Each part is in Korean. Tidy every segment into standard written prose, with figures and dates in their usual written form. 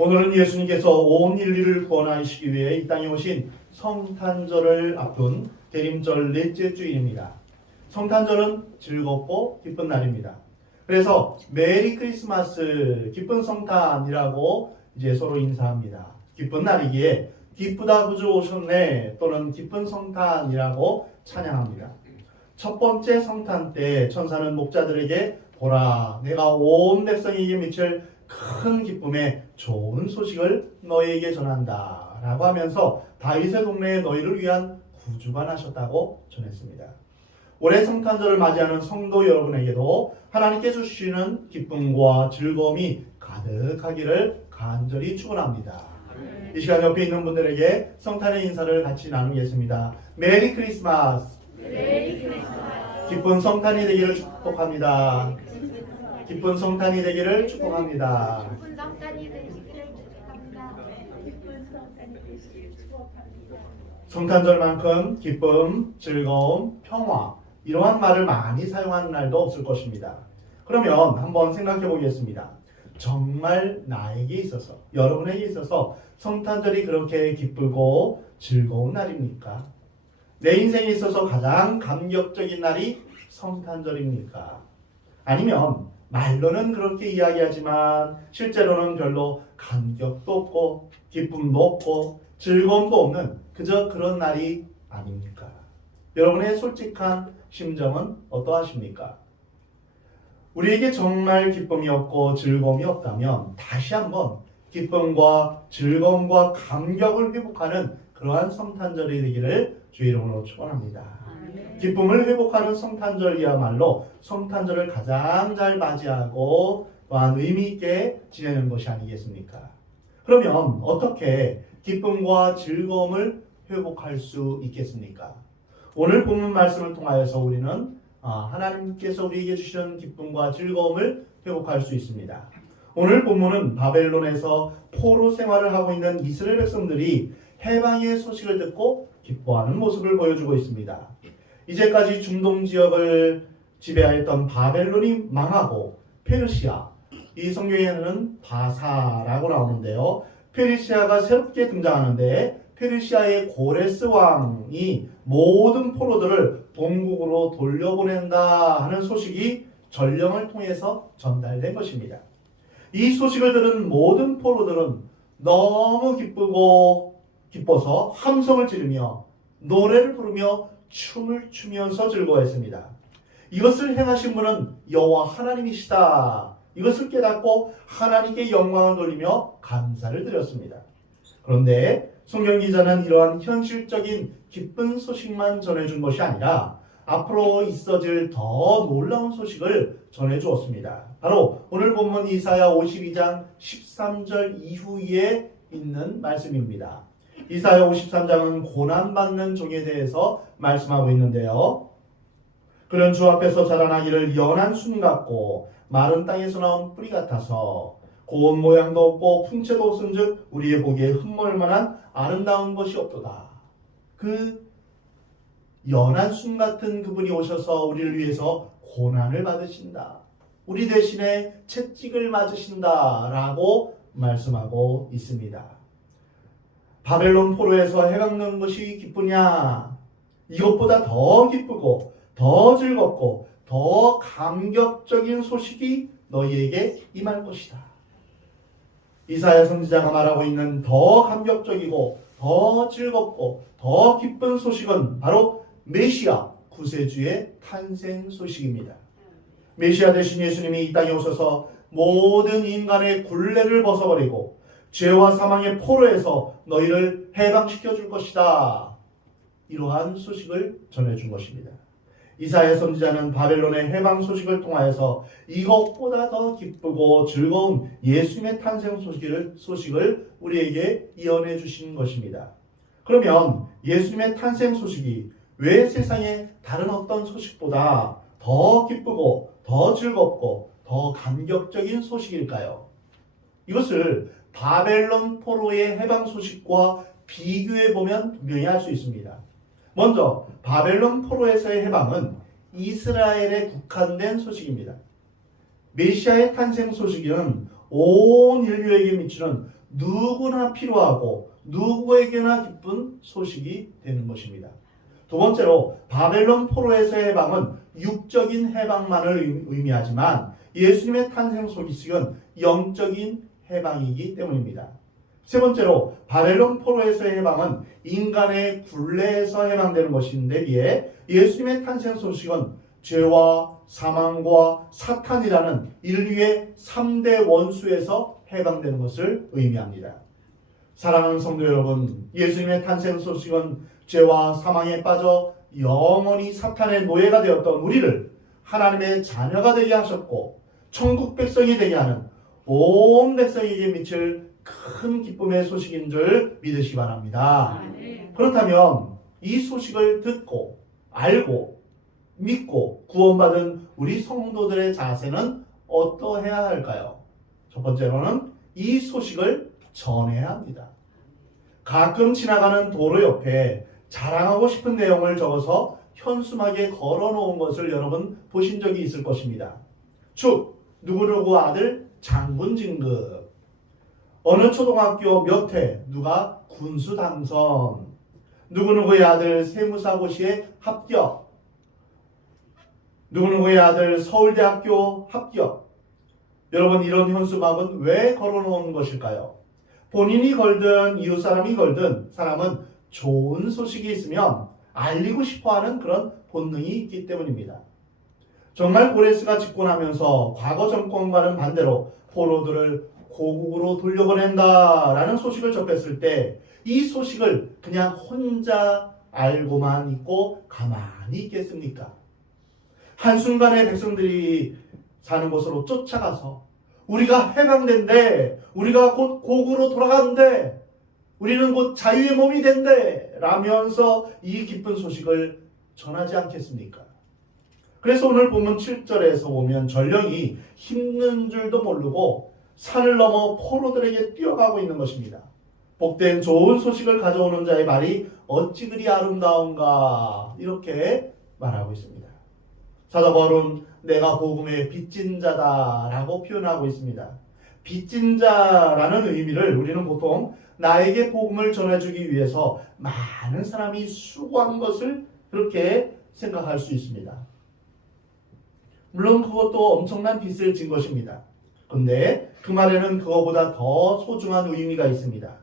오늘은 예수님께서 온 인류를 구원하시기 위해 이 땅에 오신 성탄절을 앞둔 대림절 넷째 주일입니다. 성탄절은 즐겁고 기쁜 날입니다. 그래서 메리 크리스마스, 기쁜 성탄이라고 이제 서로 인사합니다. 기쁜 날이기에 기쁘다 구주 오셨네 또는 기쁜 성탄이라고 찬양합니다. 첫 번째 성탄 때 천사는 목자들에게 보라, 내가 온 백성에게 미칠 큰 기쁨의 좋은 소식을 너희에게 전한다 라고 하면서 다윗의 동네에 너희를 위한 구주가 나셨다고 전했습니다. 올해 성탄절을 맞이하는 성도 여러분에게도 하나님께 주시는 기쁨과 즐거움이 가득하기를 간절히 축원합니다. 이 시간 옆에 있는 분들에게 성탄의 인사를 같이 나누겠습니다. 메리 크리스마스! 메리 크리스마스! 기쁜 성탄이 되기를 축복합니다. 기쁜 성탄이 되기를 축복합니다. 기쁜 성탄이 되시기를 축복합니다. 기쁜 성탄이 되시기를 축복합니다. 성탄절만큼 기쁨, 즐거움, 평화 이러한 말을 많이 사용하는 날도 없을 것입니다. 그러면 한번 생각해 보겠습니다. 정말 나에게 있어서, 여러분에게 있어서 성탄절이 그렇게 기쁘고 즐거운 날입니까? 내 인생에 있어서 가장 감격적인 날이 성탄절입니까? 아니면 말로는 그렇게 이야기하지만 실제로는 별로 감격도 없고 기쁨도 없고 즐거움도 없는 그저 그런 날이 아닙니까? 여러분의 솔직한 심정은 어떠하십니까? 우리에게 정말 기쁨이 없고 즐거움이 없다면 다시 한번 기쁨과 즐거움과 감격을 회복하는 그러한 성탄절이 되기를 주의 이름으로 축원합니다. 기쁨을 회복하는 성탄절이야말로 성탄절을 가장 잘 맞이하고 또한 의미 있게 지내는 것이 아니겠습니까? 그러면 어떻게 기쁨과 즐거움을 회복할 수 있겠습니까? 오늘 본문 말씀을 통하여서 우리는 하나님께서 우리에게 주시는 기쁨과 즐거움을 회복할 수 있습니다. 오늘 본문은 바벨론에서 포로 생활을 하고 있는 이스라엘 백성들이 해방의 소식을 듣고 기뻐하는 모습을 보여주고 있습니다. 이제까지 중동 지역을 지배하였던 바벨론이 망하고 페르시아, 이 성경에는 바사라고 나오는데요. 페르시아가 새롭게 등장하는데 페르시아의 고레스 왕이 모든 포로들을 본국으로 돌려보낸다 하는 소식이 전령을 통해서 전달된 것입니다. 이 소식을 들은 모든 포로들은 너무 기뻐서 함성을 지르며 노래를 부르며 춤을 추면서 즐거워했습니다. 이것을 행하신 분은 여호와 하나님이시다. 이것을 깨닫고 하나님께 영광을 돌리며 감사를 드렸습니다. 그런데 성경 기자는 이러한 현실적인 기쁜 소식만 전해준 것이 아니라 앞으로 있어질 더 놀라운 소식을 전해주었습니다. 바로 오늘 본문 이사야 52장 13절 이후에 있는 말씀입니다. 이사야 53장은 고난받는 종에 대해서 말씀하고 있는데요. 그는 주 앞에서 자라나기를 연한 순 같고 마른 땅에서 나온 뿌리 같아서 고운 모양도 없고 풍채도 없은즉 우리의 보기에 흠모할 만한 아름다운 것이 없도다. 그 연한 순 같은 그분이 오셔서 우리를 위해서 고난을 받으신다. 우리 대신에 채찍을 맞으신다라고 말씀하고 있습니다. 바벨론 포로에서 해방된 것이 기쁘냐? 이것보다 더 기쁘고 더 즐겁고 더 감격적인 소식이 너희에게 임할 것이다. 이사야 선지자가 말하고 있는 더 감격적이고 더 즐겁고 더 기쁜 소식은 바로 메시아 구세주의 탄생 소식입니다. 메시아 대신 예수님이 이 땅에 오셔서 모든 인간의 굴레를 벗어버리고 죄와 사망의 포로에서 너희를 해방시켜 줄 것이다. 이러한 소식을 전해준 것입니다. 이사야 선지자는 바벨론의 해방 소식을 통하여서 이것보다 더 기쁘고 즐거운 예수님의 탄생 소식을 우리에게 이언해 주신 것입니다. 그러면 예수님의 탄생 소식이 왜 세상의 다른 어떤 소식보다 더 기쁘고 더 즐겁고 더 감격적인 소식일까요? 이것을 바벨론 포로의 해방 소식과 비교해 보면 분명히 알 수 있습니다. 먼저 바벨론 포로에서의 해방은 이스라엘에 국한된 소식입니다. 메시아의 탄생 소식은 온 인류에게 미치는 누구나 필요하고 누구에게나 기쁜 소식이 되는 것입니다. 두 번째로 바벨론 포로에서의 해방은 육적인 해방만을 의미하지만 예수님의 탄생 소식은 영적인 해방이기 때문입니다. 세 번째로 바벨론 포로에서의 해방은 인간의 굴레에서 해방되는 것인데 비해 예수님의 탄생 소식은 죄와 사망과 사탄이라는 인류의 3대 원수에서 해방되는 것을 의미합니다. 사랑하는 성도 여러분, 예수님의 탄생 소식은 죄와 사망에 빠져 영원히 사탄의 노예가 되었던 우리를 하나님의 자녀가 되게 하셨고 천국 백성이 되게 하는 온 백성에게 미칠 큰 기쁨의 소식인 줄 믿으시기 바랍니다. 그렇다면 이 소식을 듣고 알고 믿고 구원받은 우리 성도들의 자세는 어떠해야 할까요? 첫 번째로는 이 소식을 전해야 합니다. 가끔 지나가는 도로 옆에 자랑하고 싶은 내용을 적어서 현수막에 걸어놓은 것을 여러분 보신 적이 있을 것입니다. 축 누구누구 아들 장군 진급, 어느 초등학교 몇 회 누가 군수 당선, 누구누구의 아들 세무사고시에 합격, 누구누구의 아들 서울대학교 합격. 여러분, 이런 현수막은 왜 걸어놓은 것일까요? 본인이 걸든 이웃사람이 걸든 사람은 좋은 소식이 있으면 알리고 싶어하는 그런 본능이 있기 때문입니다. 정말 고레스가 집권하면서 과거 정권과는 반대로 포로들을 고국으로 돌려보낸다라는 소식을 접했을 때 이 소식을 그냥 혼자 알고만 있고 가만히 있겠습니까? 한순간에 백성들이 사는 곳으로 쫓아가서 우리가 해방된대, 우리가 곧 고국으로 돌아간대, 우리는 곧 자유의 몸이 된대 라면서 이 기쁜 소식을 전하지 않겠습니까? 그래서 오늘 본문 7절에서 보면 전령이 힘든 줄도 모르고 산을 넘어 포로들에게 뛰어가고 있는 것입니다. 복된 좋은 소식을 가져오는 자의 말이 어찌 그리 아름다운가, 이렇게 말하고 있습니다. 사도 바울은 내가 복음의 빚진 자다라고 표현하고 있습니다. 빚진 자라는 의미를 우리는 보통 나에게 복음을 전해주기 위해서 많은 사람이 수고한 것을 그렇게 생각할 수 있습니다. 물론 그것도 엄청난 빚을 진 것입니다. 그런데 그 말에는 그거보다 더 소중한 의미가 있습니다.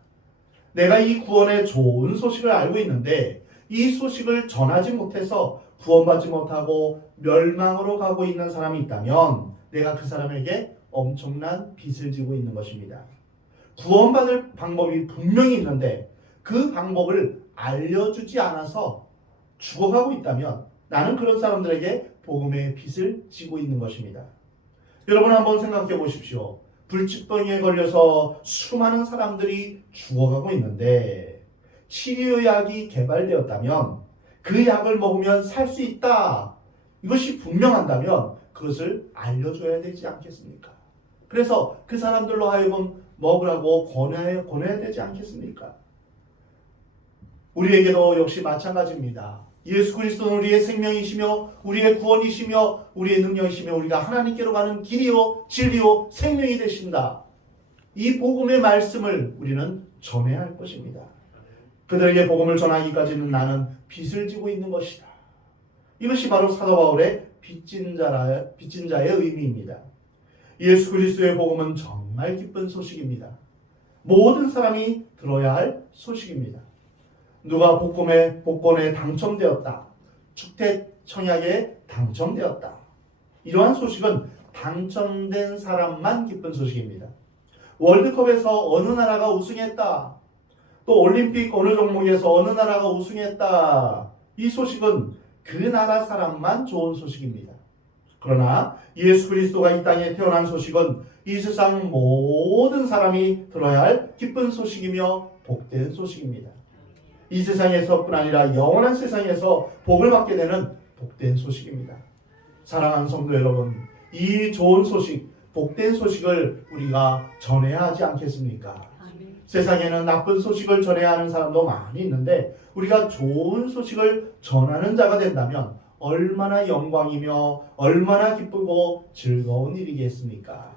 내가 이 구원의 좋은 소식을 알고 있는데 이 소식을 전하지 못해서 구원받지 못하고 멸망으로 가고 있는 사람이 있다면 내가 그 사람에게 엄청난 빚을 지고 있는 것입니다. 구원받을 방법이 분명히 있는데 그 방법을 알려주지 않아서 죽어가고 있다면 나는 그런 사람들에게 복음의 빚을 지고 있는 것입니다. 여러분 한번 생각해 보십시오. 불치병에 걸려서 수많은 사람들이 죽어가고 있는데 치료약이 개발되었다면 그 약을 먹으면 살 수 있다, 이것이 분명한다면 그것을 알려줘야 되지 않겠습니까? 그래서 그 사람들로 하여금 먹으라고 권해야 되지 않겠습니까? 우리에게도 역시 마찬가지입니다. 예수 그리스도는 우리의 생명이시며 우리의 구원이시며 우리의 능력이시며 우리가 하나님께로 가는 길이요 진리요 생명이 되신다. 이 복음의 말씀을 우리는 전해야 할 것입니다. 그들에게 복음을 전하기까지는 나는 빚을 지고 있는 것이다. 이것이 바로 사도 바울의 빚진 자의 의미입니다. 예수 그리스도의 복음은 정말 기쁜 소식입니다. 모든 사람이 들어야 할 소식입니다. 누가 복권에 당첨되었다, 축택 청약에 당첨되었다, 이러한 소식은 당첨된 사람만 기쁜 소식입니다. 월드컵에서 어느 나라가 우승했다, 또 올림픽 어느 종목에서 어느 나라가 우승했다, 이 소식은 그 나라 사람만 좋은 소식입니다. 그러나 예수 그리스도가 이 땅에 태어난 소식은 이 세상 모든 사람이 들어야 할 기쁜 소식이며 복된 소식입니다. 이 세상에서뿐 아니라 영원한 세상에서 복을 받게 되는 복된 소식입니다. 사랑하는 성도 여러분, 이 좋은 소식, 복된 소식을 우리가 전해야 하지 않겠습니까? 세상에는 나쁜 소식을 전해야 하는 사람도 많이 있는데 우리가 좋은 소식을 전하는 자가 된다면 얼마나 영광이며 얼마나 기쁘고 즐거운 일이겠습니까?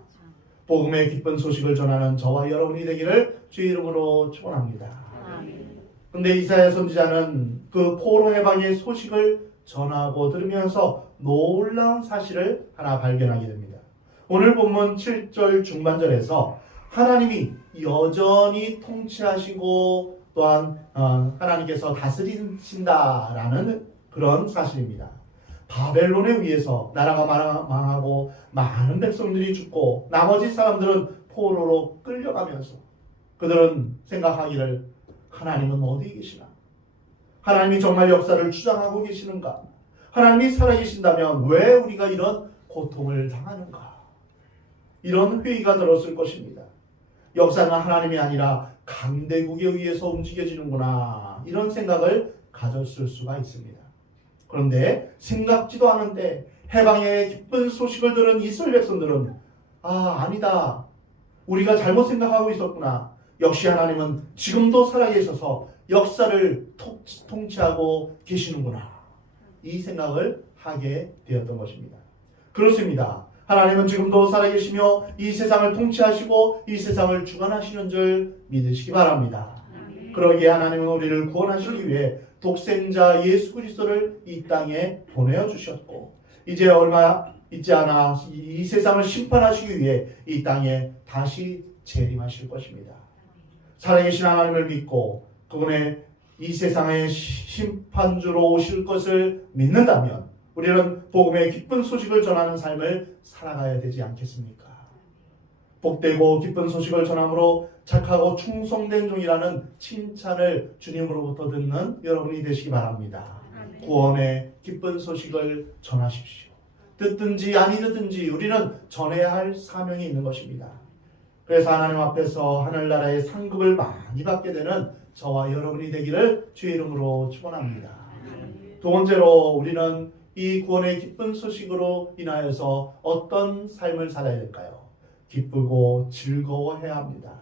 복음의 기쁜 소식을 전하는 저와 여러분이 되기를 주의 이름으로 축원합니다. 근데 이사야 선지자는 그 포로 해방의 소식을 전하고 들으면서 놀라운 사실을 하나 발견하게 됩니다. 오늘 본문 7절 중반절에서 하나님이 여전히 통치하시고 또한 하나님께서 다스리신다라는 그런 사실입니다. 바벨론에 의해서 나라가 망하고 많은 백성들이 죽고 나머지 사람들은 포로로 끌려가면서 그들은 생각하기를 하나님은 어디 계시나? 하나님이 정말 역사를 주장하고 계시는가? 하나님이 살아계신다면 왜 우리가 이런 고통을 당하는가? 이런 회의가 들었을 것입니다. 역사는 하나님이 아니라 강대국에 의해서 움직여지는구나. 이런 생각을 가졌을 수가 있습니다. 그런데 생각지도 않은데 해방의 기쁜 소식을 들은 이스라엘 백성들은 아니다. 우리가 잘못 생각하고 있었구나. 역시 하나님은 지금도 살아계셔서 역사를 통치하고 계시는구나. 이 생각을 하게 되었던 것입니다. 그렇습니다. 하나님은 지금도 살아계시며 이 세상을 통치하시고 이 세상을 주관하시는 줄 믿으시기 바랍니다. 그러기에 하나님은 우리를 구원하시기 위해 독생자 예수 그리스도를 이 땅에 보내어 주셨고 이제 얼마 있지 않아 이 세상을 심판하시기 위해 이 땅에 다시 재림하실 것입니다. 살아계신 하나님을 믿고 그분의 이 세상의 심판주로 오실 것을 믿는다면 우리는 복음의 기쁜 소식을 전하는 삶을 살아가야 되지 않겠습니까? 복되고 기쁜 소식을 전함으로 착하고 충성된 종이라는 칭찬을 주님으로부터 듣는 여러분이 되시기 바랍니다. 구원의 기쁜 소식을 전하십시오. 듣든지 아니 듣든지 우리는 전해야 할 사명이 있는 것입니다. 그래서 하나님 앞에서 하늘나라의 상급을 많이 받게 되는 저와 여러분이 되기를 주의 이름으로 축원합니다. 두 번째로 우리는 이 구원의 기쁜 소식으로 인하여서 어떤 삶을 살아야 될까요? 기쁘고 즐거워해야 합니다.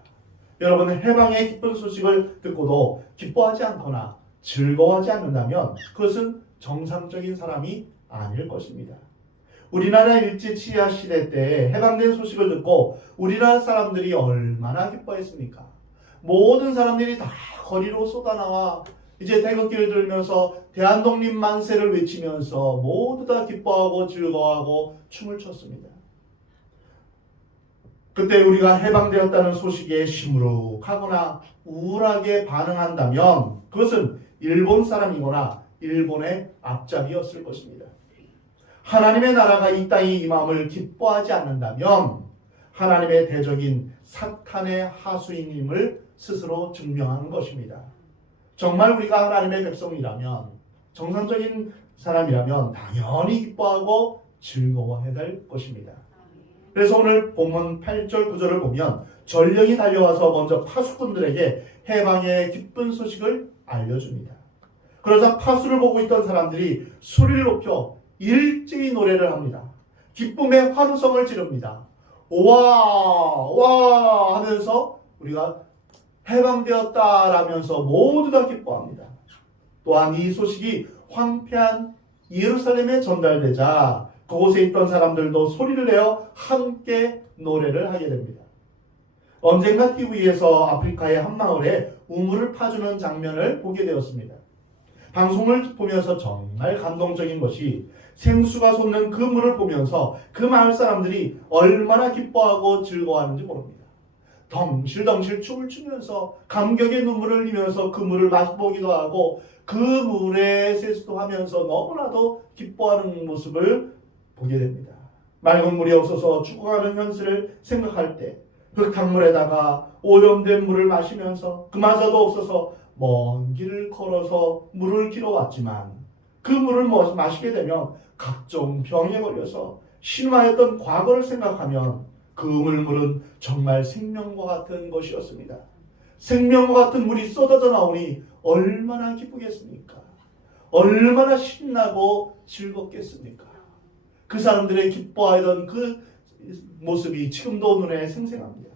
여러분 해방의 기쁜 소식을 듣고도 기뻐하지 않거나 즐거워하지 않는다면 그것은 정상적인 사람이 아닐 것입니다. 우리나라 일제치하 시대 때 해방된 소식을 듣고 우리나라 사람들이 얼마나 기뻐했습니까? 모든 사람들이 다 거리로 쏟아나와 이제 태극기를 들면서 대한독립 만세를 외치면서 모두 다 기뻐하고 즐거워하고 춤을 췄습니다. 그때 우리가 해방되었다는 소식에 시무룩하거나 우울하게 반응한다면 그것은 일본 사람이거나 일본의 앞잡이였을 것입니다. 하나님의 나라가 이 땅에 임함을 기뻐하지 않는다면 하나님의 대적인 사탄의 하수인임을 스스로 증명하는 것입니다. 정말 우리가 하나님의 백성이라면 정상적인 사람이라면 당연히 기뻐하고 즐거워해야 될 것입니다. 그래서 오늘 본문 8절 9절을 보면 전령이 달려와서 먼저 파수꾼들에게 해방의 기쁜 소식을 알려줍니다. 그러자 파수를 보고 있던 사람들이 소리를 높여 일제히 노래를 합니다. 기쁨의 환호성을 지릅니다. 와 하면서 우리가 해방되었다라면서 모두 다 기뻐합니다. 또한 이 소식이 황폐한 예루살렘에 전달되자 그곳에 있던 사람들도 소리를 내어 함께 노래를 하게 됩니다. 언젠가 TV에서 아프리카의 한 마을에 우물을 파주는 장면을 보게 되었습니다. 방송을 보면서 정말 감동적인 것이 생수가 솟는 그 물을 보면서 그 마을 사람들이 얼마나 기뻐하고 즐거워하는지 모릅니다. 덩실덩실 춤을 추면서 감격의 눈물을 흘리면서 그 물을 맛보기도 하고 그 물에 세수도 하면서 너무나도 기뻐하는 모습을 보게 됩니다. 맑은 물이 없어서 죽어가는 현실을 생각할 때 흙탕물에다가 오염된 물을 마시면서 그마저도 없어서 먼 길을 걸어서 물을 길어왔지만 그 물을 마시게 되면 각종 병에 걸려서 신음하였던 과거를 생각하면 그 우물물은 정말 생명과 같은 것이었습니다. 생명과 같은 물이 쏟아져 나오니 얼마나 기쁘겠습니까? 얼마나 신나고 즐겁겠습니까? 그 사람들의 기뻐하던 그 모습이 지금도 눈에 생생합니다.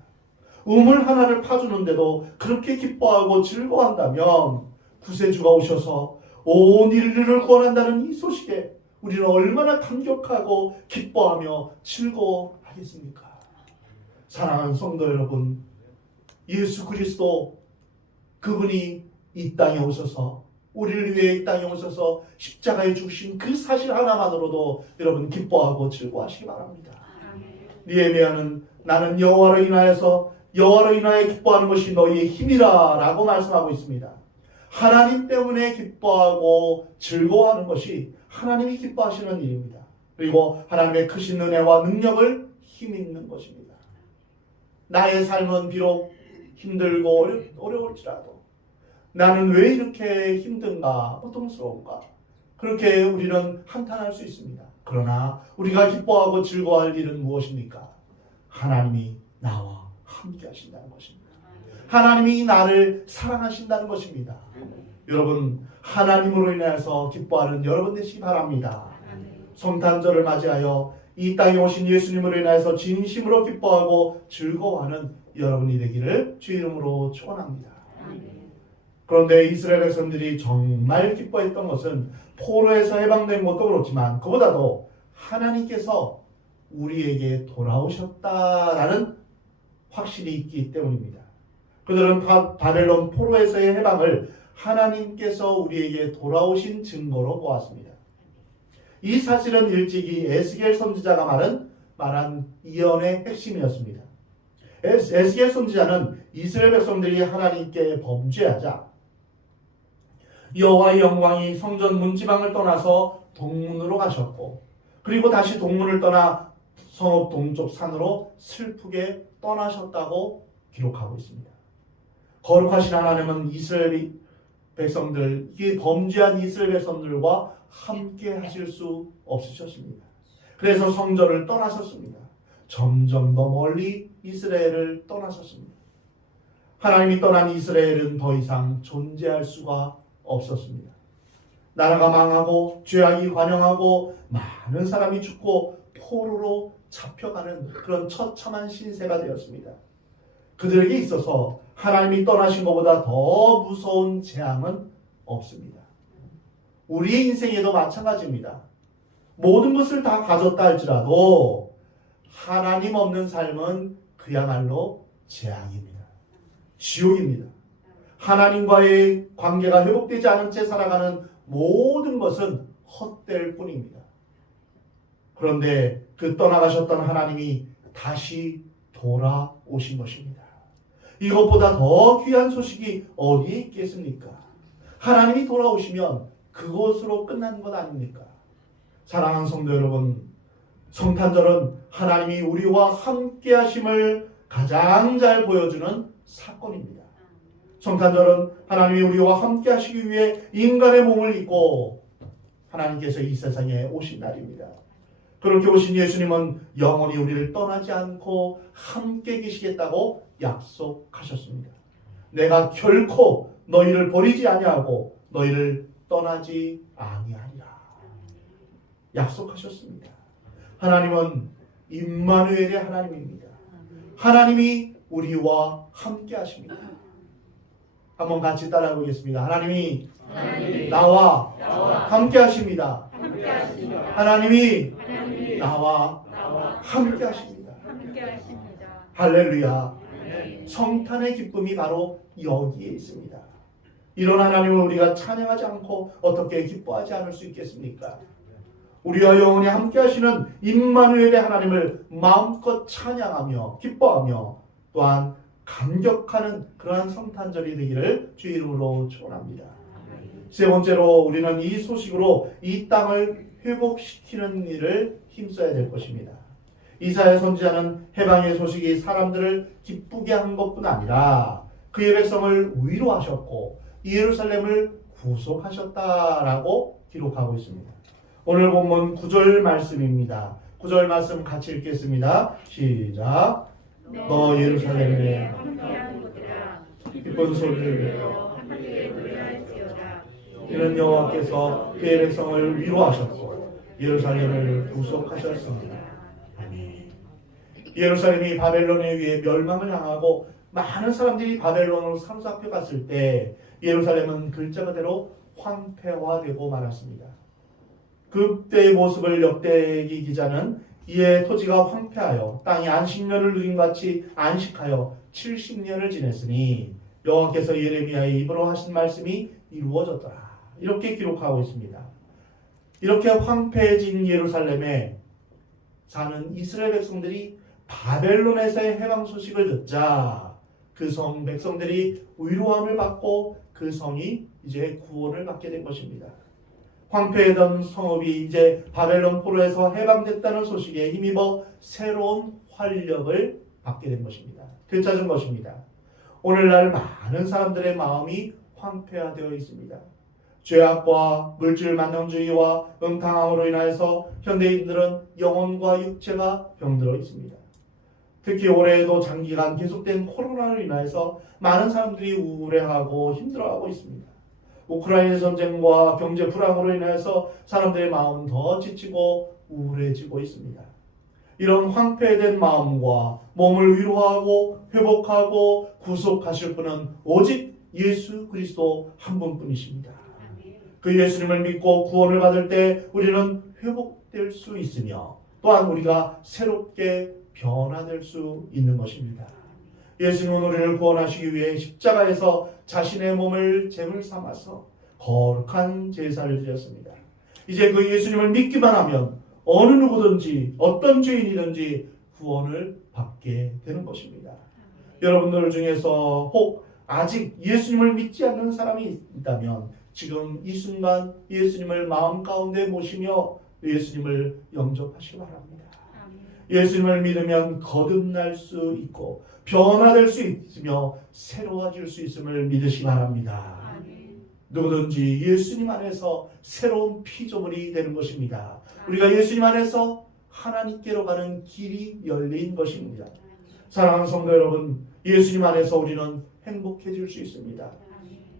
우물 하나를 파주는데도 그렇게 기뻐하고 즐거워한다면 구세주가 오셔서 온 인류를 구원한다는 이 소식에 우리는 얼마나 감격하고 기뻐하며 즐거워하겠습니까? 사랑하는 성도 여러분, 예수 그리스도 그분이 이 땅에 오셔서 우리를 위해 이 땅에 오셔서 십자가에 죽으신 그 사실 하나만으로도 여러분 기뻐하고 즐거워하시기 바랍니다. 느헤미야는 나는 여호와로 인하여 기뻐하는 것이 너희의 힘이라 라고 말씀하고 있습니다. 하나님 때문에 기뻐하고 즐거워하는 것이 하나님이 기뻐하시는 일입니다. 그리고 하나님의 크신 은혜와 능력을 힘입는 것입니다. 나의 삶은 비록 힘들고 어려울지라도 나는 왜 이렇게 힘든가, 고통스러운가, 그렇게 우리는 한탄할 수 있습니다. 그러나 우리가 기뻐하고 즐거워할 일은 무엇입니까? 하나님이 나와 함께 하신다는 것입니다. 하나님이 나를 사랑하신다는 것입니다. 여러분, 하나님으로 인해서 기뻐하는 여러분 되시기 바랍니다. 성탄절을 맞이하여 이 땅에 오신 예수님으로 인해서 진심으로 기뻐하고 즐거워하는 여러분이 되기를 주 이름으로 축원합니다. 그런데 이스라엘 백성들이 정말 기뻐했던 것은 포로에서 해방된 것도 그렇지만 그보다도 하나님께서 우리에게 돌아오셨다라는 확신이 있기 때문입니다. 그들은 바벨론 포로에서의 해방을 하나님께서 우리에게 돌아오신 증거로 보았습니다. 이 사실은 일찍이 에스겔 선지자가 말한 예언의 핵심이었습니다. 에스겔 선지자는 이스라엘 백성들이 하나님께 범죄하자 여호와의 영광이 성전 문지방을 떠나서 동문으로 가셨고 그리고 다시 동문을 떠나 성읍 동쪽 산으로 슬프게 떠나셨다고 기록하고 있습니다. 거룩하신 하나님은 이스라엘 백성들, 이 범죄한 이스라엘 백성들과 함께 하실 수 없으셨습니다. 그래서 성전을 떠나셨습니다. 점점 더 멀리 이스라엘을 떠나셨습니다. 하나님이 떠난 이스라엘은 더 이상 존재할 수가 없었습니다. 나라가 망하고 죄악이 관영하고 많은 사람이 죽고 포로로 잡혀가는 그런 처참한 신세가 되었습니다. 그들에게 있어서 하나님이 떠나신 것보다 더 무서운 재앙은 없습니다. 우리의 인생에도 마찬가지입니다. 모든 것을 다 가졌다 할지라도 하나님 없는 삶은 그야말로 재앙입니다. 지옥입니다. 하나님과의 관계가 회복되지 않은 채 살아가는 모든 것은 헛될 뿐입니다. 그런데 그 떠나가셨던 하나님이 다시 돌아오신 것입니다. 이것보다 더 귀한 소식이 어디에 있겠습니까? 하나님이 돌아오시면 그것으로 끝나는 것 아닙니까? 사랑하는 성도 여러분, 성탄절은 하나님이 우리와 함께 하심을 가장 잘 보여주는 사건입니다. 성탄절은 하나님이 우리와 함께 하시기 위해 인간의 몸을 입고 하나님께서 이 세상에 오신 날입니다. 그렇게 오신 예수님은 영원히 우리를 떠나지 않고 함께 계시겠다고 약속하셨습니다. 내가 결코 너희를 버리지 아니하고 너희를 떠나지 아니하리라. 약속하셨습니다. 하나님은 임마누엘의 하나님입니다. 하나님이 우리와 함께 하십니다. 한번 같이 따라해 보겠습니다. 하나님이 나와 함께 하십니다. 하나님이 나와 함께 하십니다. 할렐루야. 성탄의 기쁨이 바로 여기에 있습니다. 이런 하나님을 우리가 찬양하지 않고 어떻게 기뻐하지 않을 수 있겠습니까? 우리와 영원히 함께 하시는 임마누엘의 하나님을 마음껏 찬양하며 기뻐하며 또한 감격하는 그러한 성탄절이 되기를 주의 이름으로 축원합니다. 세 번째로 우리는 이 소식으로 이 땅을 회복시키는 일을 힘써야 될 것입니다. 이사야 선지자는 해방의 소식이 사람들을 기쁘게 한 것뿐 아니라 그의 백성을 위로하셨고 예루살렘을 구속하셨다라고 기록하고 있습니다. 오늘 본문 9절 말씀입니다. 9절 말씀 같이 읽겠습니다. 시작. 너 예루살렘에 기쁜 소리를 내어 이는 여호와께서 그의 백성을 위로하셨고 예루살렘을 구속하셨습니다. 아멘. 예루살렘이 바벨론에 의해 멸망을 당하고 많은 사람들이 바벨론으로 사로잡혀 갔을 때 예루살렘은 글자 그대로 황폐화되고 말았습니다. 그때의 모습을 역대기 기자는 이에 토지가 황폐하여 땅이 안식년을 누린 같이 안식하여 70년을 지냈으니 여호와께서 예레미야의 입으로 하신 말씀이 이루어졌더라. 이렇게 기록하고 있습니다. 이렇게 황폐해진 예루살렘에 사는 이스라엘 백성들이 바벨론에서의 해방 소식을 듣자 그 성 백성들이 위로함을 받고 그 성이 이제 구원을 받게 된 것입니다. 황폐했던 성읍이 이제 바벨론 포로에서 해방됐다는 소식에 힘입어 새로운 활력을 받게 된 것입니다. 되찾은 것입니다. 오늘날 많은 사람들의 마음이 황폐화되어 있습니다. 죄악과 물질 만능주의와 음탕함으로 인하여서 현대인들은 영혼과 육체가 병들어 있습니다. 특히 올해에도 장기간 계속된 코로나로 인하여서 많은 사람들이 우울해하고 힘들어하고 있습니다. 우크라이나 전쟁과 경제 불황으로 인해서 사람들의 마음은 더 지치고 우울해지고 있습니다. 이런 황폐된 마음과 몸을 위로하고 회복하고 구속하실 분은 오직 예수 그리스도 한 분뿐이십니다. 그 예수님을 믿고 구원을 받을 때 우리는 회복될 수 있으며 또한 우리가 새롭게 변화될 수 있는 것입니다. 예수님은 우리를 구원하시기 위해 십자가에서 자신의 몸을 제물 삼아서 거룩한 제사를 드렸습니다. 이제 그 예수님을 믿기만 하면 어느 누구든지 어떤 죄인이든지 구원을 받게 되는 것입니다. 여러분들 중에서 혹 아직 예수님을 믿지 않는 사람이 있다면 지금 이 순간 예수님을 마음 가운데 모시며 예수님을 영접하시기 바랍니다. 예수님을 믿으면 거듭날 수 있고 변화될 수 있으며 새로워질 수 있음을 믿으시기 바랍니다. 누구든지 예수님 안에서 새로운 피조물이 되는 것입니다. 우리가 예수님 안에서 하나님께로 가는 길이 열린 것입니다. 사랑하는 성도 여러분, 예수님 안에서 우리는 행복해질 수 있습니다.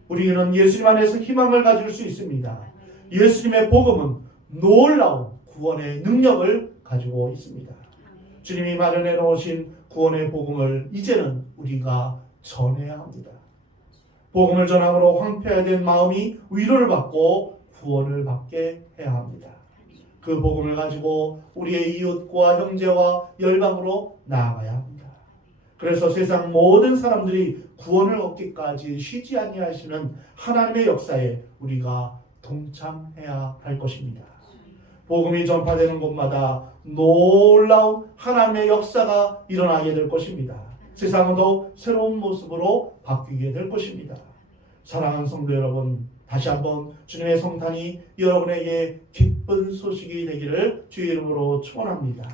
우리는 예수님 안에서 희망을 가질 수 있습니다. 예수님의 복음은 놀라운 구원의 능력을 가지고 있습니다. 주님이 마련해 놓으신 구원의 복음을 이제는 우리가 전해야 합니다. 복음을 전함으로 황폐화된 마음이 위로를 받고 구원을 받게 해야 합니다. 그 복음을 가지고 우리의 이웃과 형제와 열방으로 나아가야 합니다. 그래서 세상 모든 사람들이 구원을 얻기까지 쉬지 아니하시는 하나님의 역사에 우리가 동참해야 할 것입니다. 복음이 전파되는 곳마다 놀라운 하나님의 역사가 일어나게 될 것입니다. 세상은 더욱 새로운 모습으로 바뀌게 될 것입니다. 사랑하는 성도 여러분, 다시 한번 주님의 성탄이 여러분에게 기쁜 소식이 되기를 주의 이름으로 축원합니다.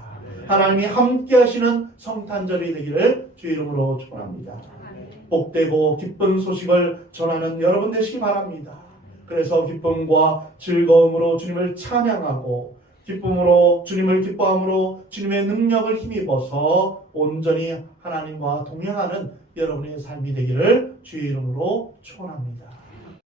하나님이 함께 하시는 성탄절이 되기를 주의 이름으로 축원합니다. 복되고 기쁜 소식을 전하는 여러분 되시기 바랍니다. 그래서 기쁨과 즐거움으로 주님을 찬양하고 기쁨으로 주님을 기뻐함으로 주님의 능력을 힘입어서 온전히 하나님과 동행하는 여러분의 삶이 되기를 주의 이름으로 축원합니다.